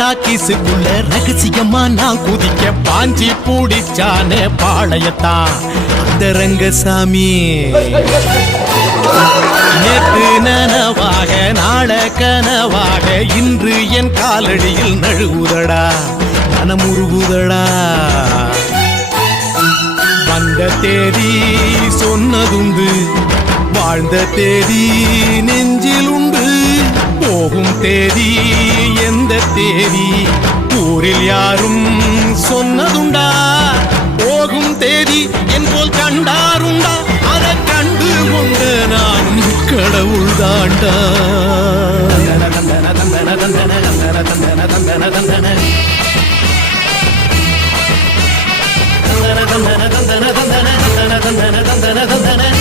டாக்கிஸுக்குள்ள ரகசியமா நான் குதிக்க பாஞ்சி பூடிச்சானே பாளையத்தான் அந்த ரங்கசாமி. நேற்று நனவாக நாள கனவாக இன்று என் காலடியில் நழுவுதடா மனமுருகுதடா. வந்த தேதி சொன்னதுண்டு வாழ்ந்த தேதி நெஞ்சில் உண்டு. போகும் தேதி எந்த தேதி ஊரில் யாரும் சொன்னதுண்டா. போகும் தேதி என் போல் கண்டாருண்டா. அதை கண்டு கொண்ட நானும் கடவுள் தாண்டா. தந்தன